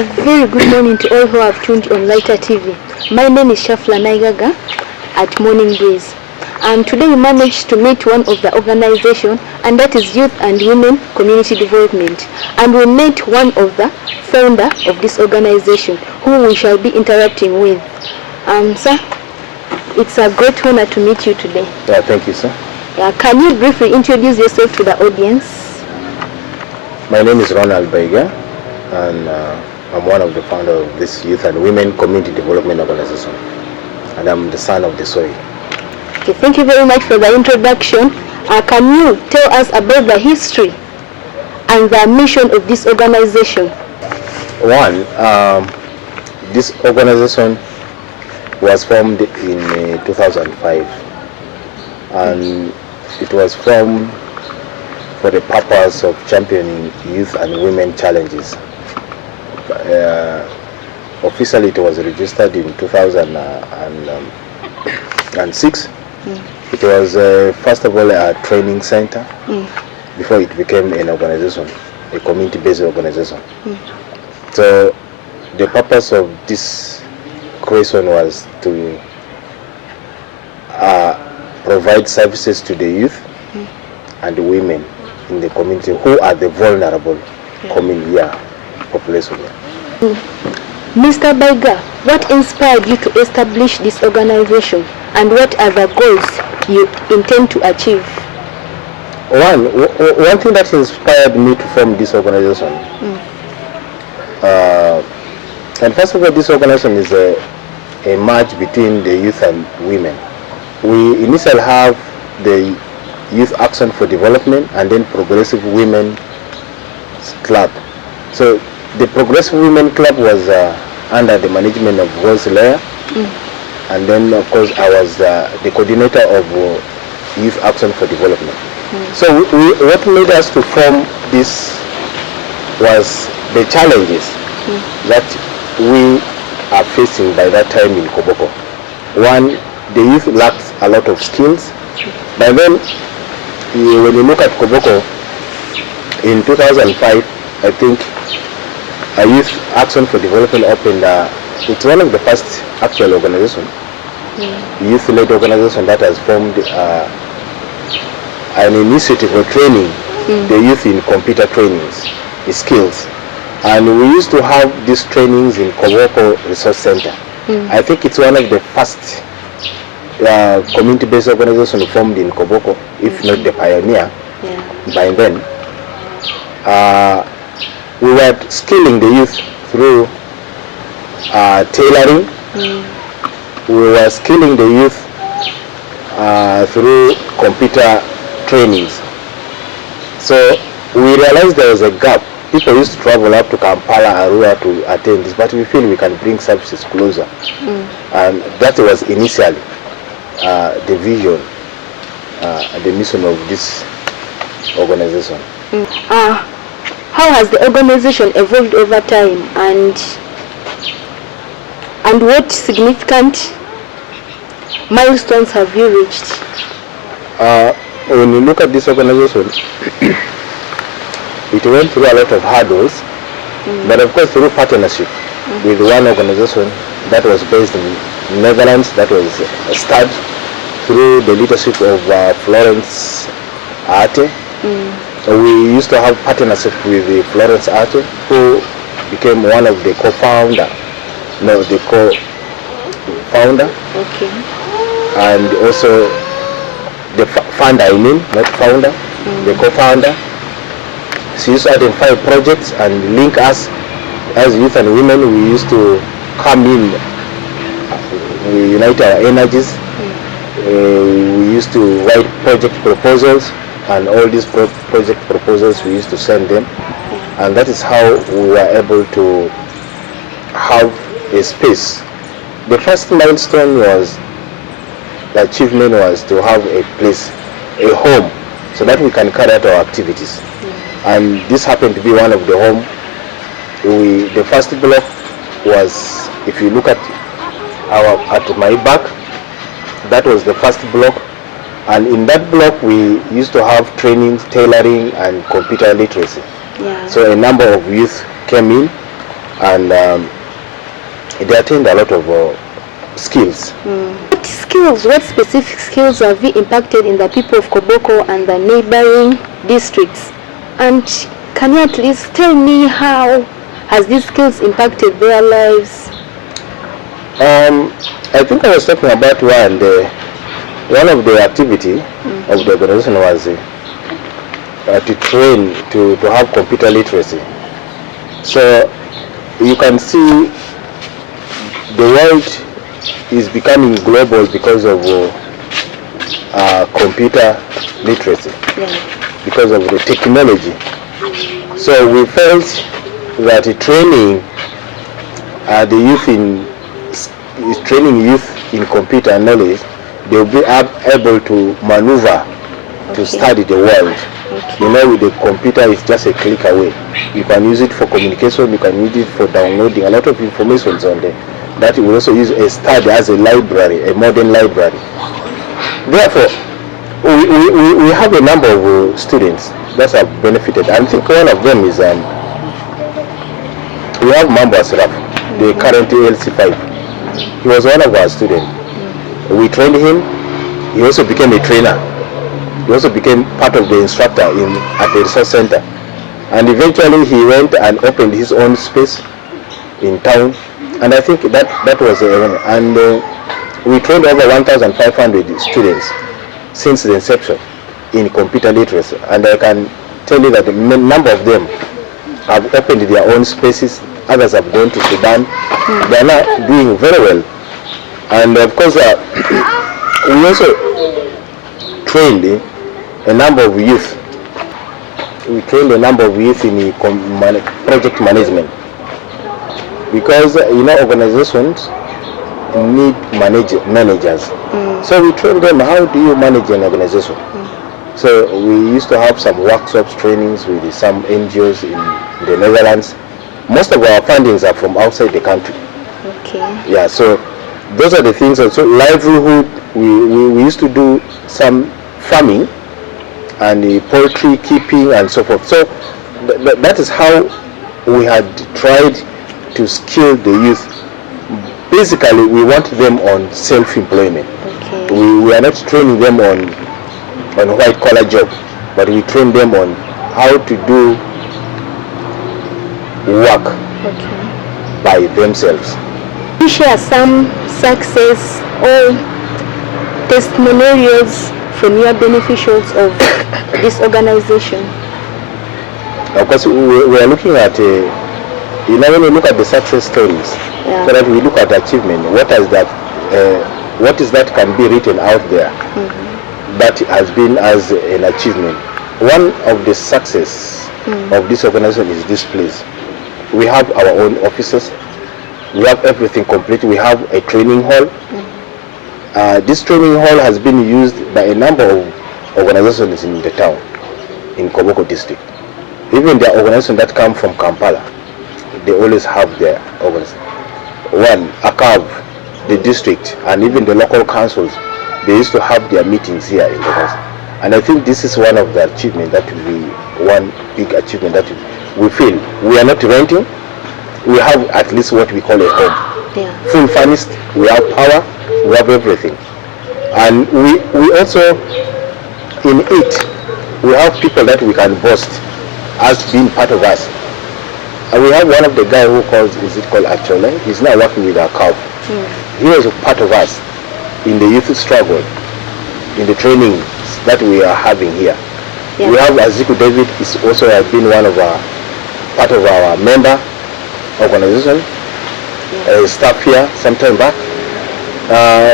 A very good morning to all who have tuned on Lighter TV. My name is Shafla Naigaga at Morning Breeze. And today we managed to meet one of the organization, and that is Youth and Women Community Development. And we met one of the founder of this organization, who we shall be interacting with. Sir, it's a great honor to meet you today. Yeah, thank you, sir. Can you briefly introduce yourself to the audience? My name is Ronald Baiga, and I'm one of the founders of this Youth and Women Community Development Organization, and I'm the son of the soil. Okay, thank you very much for the introduction. Can you tell us about the history and the mission of this organization? One, this organization was formed in 2005, and it was formed for the purpose of championing youth and women challenges. Officially it was registered in 2006. It was first of all a training center before it became an organization, a community-based organization. So the purpose of this creation was to provide services to the youth and the women in the community who are the vulnerable population. Mr. Baiga, what inspired you to establish this organization, and what are the goals you intend to achieve? One thing that inspired me to form this organization, and first of all, this organization is a merge between the youth and women. We initially have the Youth Action for Development and then Progressive Women Club. So the Progressive Women Club was under the management of Rose Lair, and then of course I was the coordinator of Youth Action for Development. So what made us to form this was the challenges that we are facing by that time in Koboko. One, the youth lacked a lot of skills. By then, when you look at Koboko, in 2005, I think a Youth Action for Development opened, it's one of the first actual organization, youth-led organization that has formed an initiative for training the youth in computer trainings, skills. And we used to have these trainings in Koboko Resource Center. I think it's one of the first community-based organization formed in Koboko, if not the pioneer. By then, we were skilling the youth through tailoring. We were skilling the youth through computer trainings. So we realized there was a gap. People used to travel up to Kampala, Arua to attend this, but we feel we can bring services closer. And that was initially the vision, the mission of this organization. How has the organization evolved over time, and what significant milestones have you reached? When you look at this organization, it went through a lot of hurdles, but of course through partnership with one organization that was based in Netherlands, that was started through the leadership of Florence Arte. We used to have partnership with the Florence Arte, who became one of the co-founder. Okay. And also the founder, I mean, not founder, the co-founder. She used to identify projects and link us as youth and women. We used to come in, we unite our energies. We used to write project proposals, and all these project proposals we used to send them, and that is how we were able to have a space. The first milestone was, the achievement was to have a place, a home, so that we can carry out our activities. And this happened to be one of the home. The first block was, if you look at my back, that was the first block. And in that block we used to have trainings, tailoring and computer literacy. So a number of youth came in and they attained a lot of skills. What skills, what specific skills have you impacted in the people of Koboko and the neighboring districts? And can you at least tell me how has these skills impacted their lives? I think I was talking about one of the activity of the organization was to train to have computer literacy. So you can see the world is becoming global because of computer literacy, because of the technology. So we felt that training the youth in computer knowledge, they will be able to maneuver to study the world. You know, with the computer, it's just a click away. You can use it for communication, you can use it for downloading a lot of information on there. That you will also use a study as a library, a modern library. Therefore, we have a number of students that have benefited. I think one of them is we have Mambo Asraf, the current LC5. He was one of our students. We trained him. He also became a trainer. He also became part of the instructor at the research center. And eventually he went and opened his own space in town. And I think that was and we trained over 1,500 students since the inception in computer literacy. And I can tell you that a number of them have opened their own spaces. Others have gone to Sudan. They are now doing very well. And of course, we also trained a number of youth. We trained a number of youth in project management, because organizations need managers. So we trained them, how do you manage an organization? So we used to have some workshops, trainings with some NGOs in the Netherlands. Most of our fundings are from outside the country. Yeah, so those are the things. Also livelihood, we used to do some farming and poultry keeping and so forth. So that is how we had tried to skill the youth. Basically, we want them on self-employment. We are not training them on white-collar job, but we train them on how to do work by themselves. Can you share some success or testimonials from your beneficiaries of this organization? Of course, we are looking at when you look at the success stories, so that we look at achievement. What is that can be written out there that has been as an achievement? One of the success of this organization is this place. We have our own offices. We have everything complete. We have a training hall. This training hall has been used by a number of organizations in the town, in Koboko district. Even the organizations that come from Kampala, they always have their organization. One, ACAV, the district, and even the local councils, they used to have their meetings here in the house. And I think this is one of the achievements one big achievement that we feel. We are not renting. We have at least what we call a home. Full furnished, we have power, we have everything. And we also, in it, we have people that we can boast as being part of us. And we have one of the guys who called Achole. He's now working with our cow. He was a part of us in the youth struggle, in the trainings that we are having here. We have Aziku David, is also been one of part of our member organization, staff here some time back.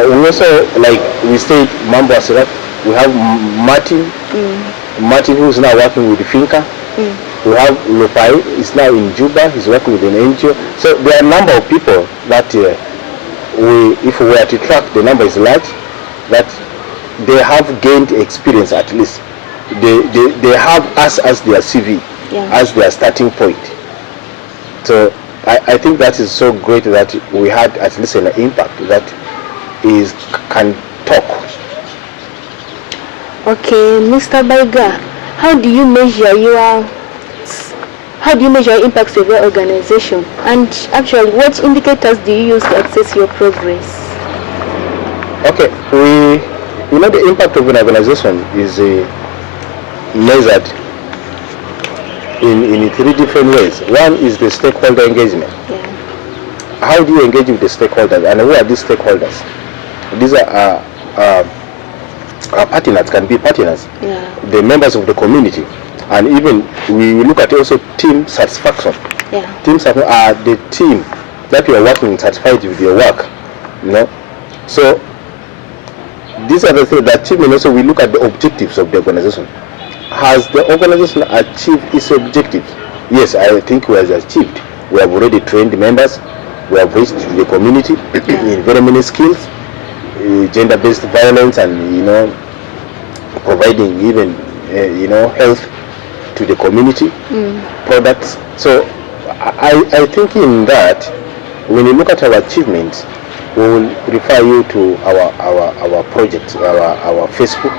We also, like we said, Mambo Asraf, we have Martin, who's now working with Finca. We have Lopai, he's now in Juba, he's working with an NGO. So there are a number of people that if we were to track, the number is large, that they have gained experience at least. They have us as their CV, as their starting point. So I think that is so great that we had at least an impact that can talk. Okay, Mr. Baiga, how do you measure your how do you measure impacts of your organization? And actually, what indicators do you use to assess your progress? Okay, the impact of an organization is measured in three different ways. One is the stakeholder engagement. Yeah. How do you engage with the stakeholders, and who are these stakeholders? These are partners, can be partners, the members of the community, and even we look at also team satisfaction. Yeah. Teams are the team that you are working satisfied with your work, So these are the things that team, and also we look at the objectives of the organization. Has the organization achieved its objectives? Yes, I think we have achieved. We have already trained members. We have reached the community in very many skills, gender-based violence, and providing even health to the community products. So I think in that, when you look at our achievements, we will refer you to our project, our Facebook.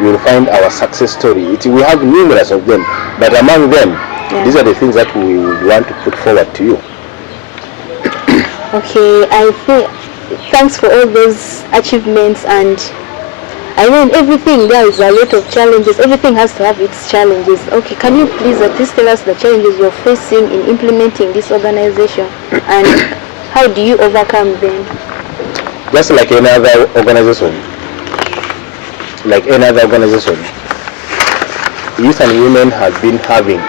You will find our success story. We have numerous of them, but among them, these are the things that we would want to put forward to you. Okay, I think thanks for all those achievements, and I know in everything there is a lot of challenges. Everything has to have its challenges. Okay, can you please at least tell us the challenges you're facing in implementing this organization, and how do you overcome them? Just like any other organization, youth and women have been having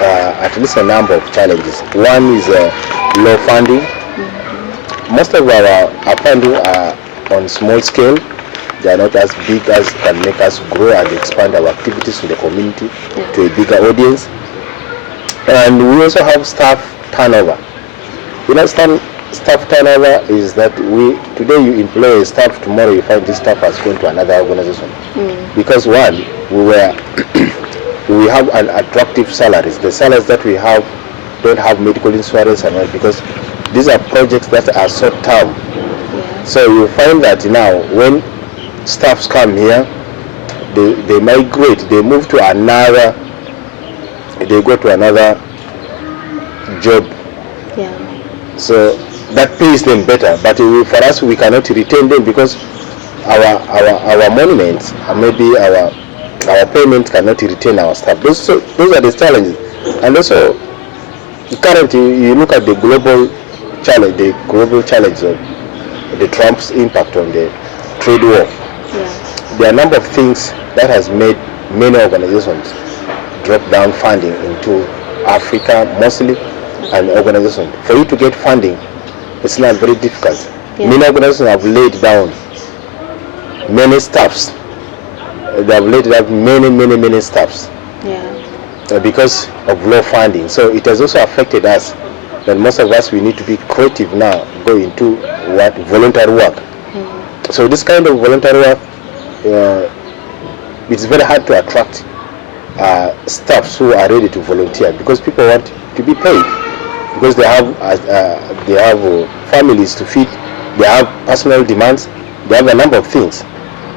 at least a number of challenges. One is low funding. Most of our funding are on small scale. They are not as big as can make us grow and expand our activities in the community to a bigger audience. And we also have staff turnover. Staff turnover is that today you employ a staff, tomorrow you find this staff has gone to another organization. Because one, we have an attractive salaries. The salaries that we have don't have medical insurance and all, because these are projects that are short term. So you find that now when staffs come here, they migrate, they move to another, they go to another job. So that pays them better, but for us we cannot retain them because our monuments, maybe our payments cannot retain our staff. Those are the challenges. And also currently you look at the global challenge of the Trump's impact on the trade war. There are a number of things that has made many organizations drop down funding into Africa mostly, and organizations. For you to get funding, it's not very difficult. Many organizations have laid down many staffs. They have laid down many staffs because of low funding. So it has also affected us. That most of us, we need to be creative now, go into voluntary work. So this kind of voluntary work, it's very hard to attract staffs who are ready to volunteer, because people want to be paid, because they have families to feed, they have personal demands, they have a number of things.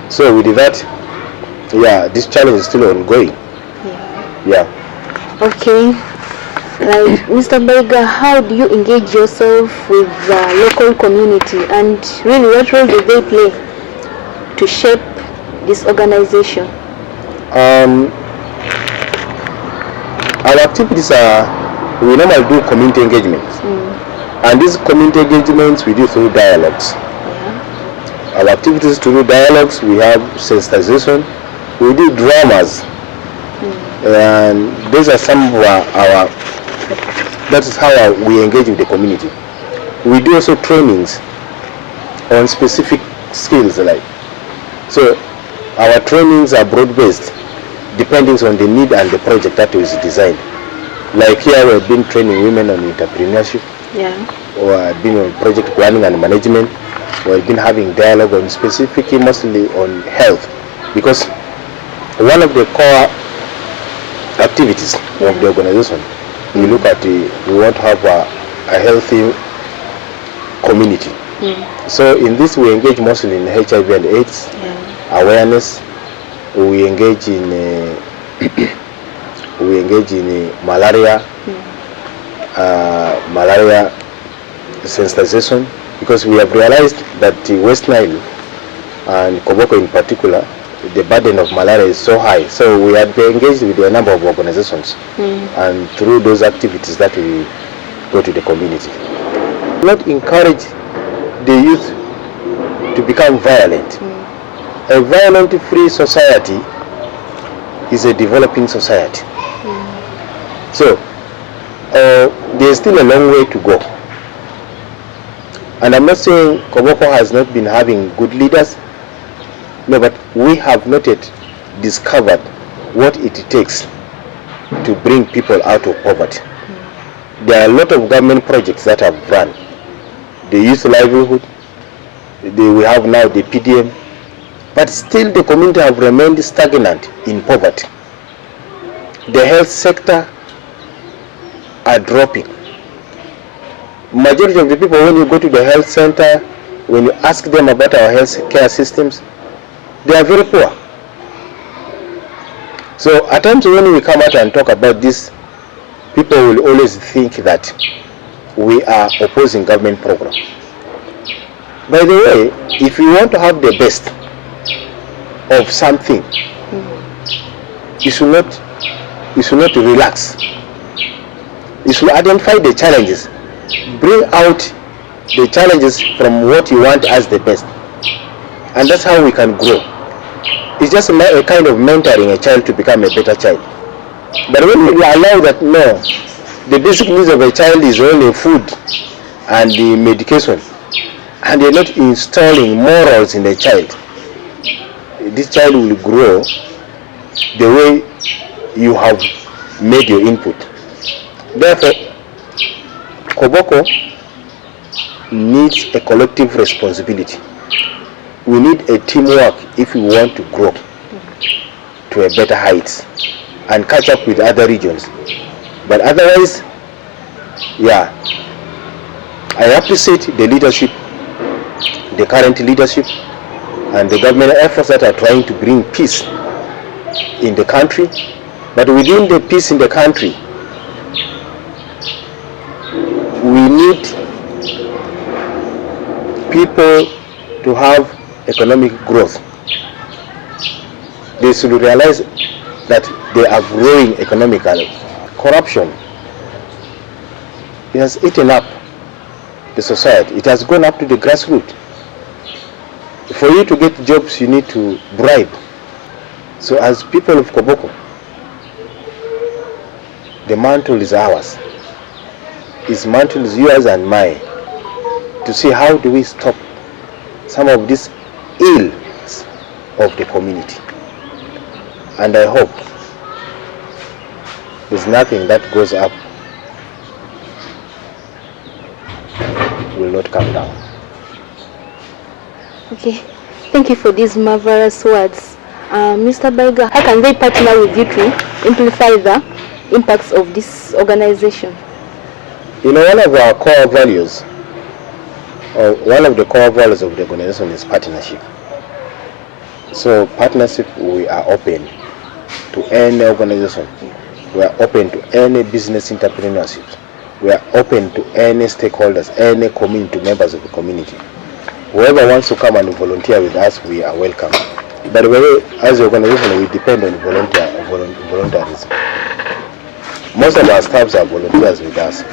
So with that, this challenge is still ongoing. Okay. Like, Mr. Baiga, how do you engage yourself with the local community, and really what role do they play to shape this organization? Our activities we normally do community engagements, and these community engagements we do through dialogues. Our activities to do dialogues, we have sensitization, we do dramas, and these are some of that is how we engage with the community. We do also trainings on specific skills, so our trainings are broad-based, depending on the need and the project that is designed. Like here, we've been training women on entrepreneurship, or been on project planning and management. We've been having dialogue on specifically, mostly on health, because one of the core activities of the organization, we look at we want to have a healthy community. So in this we engage mostly in HIV and AIDS awareness. We engage in malaria, malaria sensitization, because we have realized that the West Nile and Koboko in particular, the burden of malaria is so high. So we have engaged with a number of organizations, and through those activities that we go to the community. Not encourage the youth to become violent. A violent-free society is a developing society. So there's still a long way to go. And I'm not saying Koboko has not been having good leaders. No, but we have not yet discovered what it takes to bring people out of poverty. There are a lot of government projects that have run. The youth livelihood, we have now the PDM, but still the community have remained stagnant in poverty. The health sector are dropping. Majority of the people, when you go to the health center, when you ask them about our health care systems, they are very poor. So at times when we come out and talk about this, people will always think that we are opposing government program. By the way, if you want to have the best of something, you should not relax. You should identify the challenges, bring out the challenges from what you want as the best, and that's how we can grow. It's just a kind of mentoring a child to become a better child. But when we allow that, no, the basic needs of a child is only food and the medication, and you're not installing morals in the child, this child will grow the way you have made your input. Therefore, Koboko needs a collective responsibility. We need a teamwork if we want to grow to a better heights and catch up with other regions. But otherwise, yeah, I appreciate the leadership, the current leadership, and the government efforts that are trying to bring peace in the country. But within the peace in the country, we need people to have economic growth. They should realize that they are growing economically. Corruption, it has eaten up the society. It has gone up to the grassroots. For you to get jobs, you need to bribe. So as people of Koboko, the mantle is ours. His mantle is yours and mine, to see how do we stop some of these ills of the community. And I hope there's nothing that goes up will not come down. Okay, thank you for these marvelous words. Mr. Baiga, how can they partner with you to amplify the impacts of this organization? You know, one of our core values, or one of the core values of the organization is partnership. So partnership, we are open to any organization. We are open to any business entrepreneurship. We are open to any stakeholders, any community members of the community. Whoever wants to come and volunteer with us, we are welcome. By the way, as an organization, we depend on volunteerism. Most of our staffs are volunteers with us.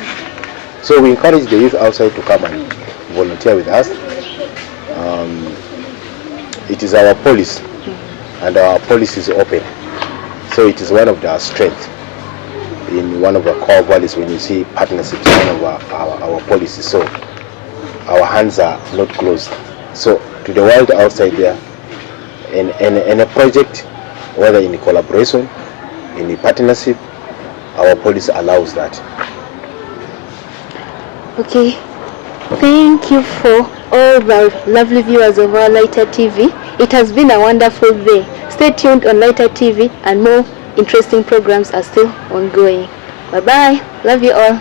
So we encourage the youth outside to come and volunteer with us. It is our policy, and our policy is open. So it is one of our strengths. In one of our core values, when you see partnership, one of our policies. So our hands are not closed. So to the world outside there, in a project, whether in collaboration, in a partnership, our policy allows that. Okay, thank you for all the lovely viewers of our Lighter TV. It has been a wonderful day. Stay tuned on Lighter TV, and more interesting programs are still ongoing. Bye bye. Love you all.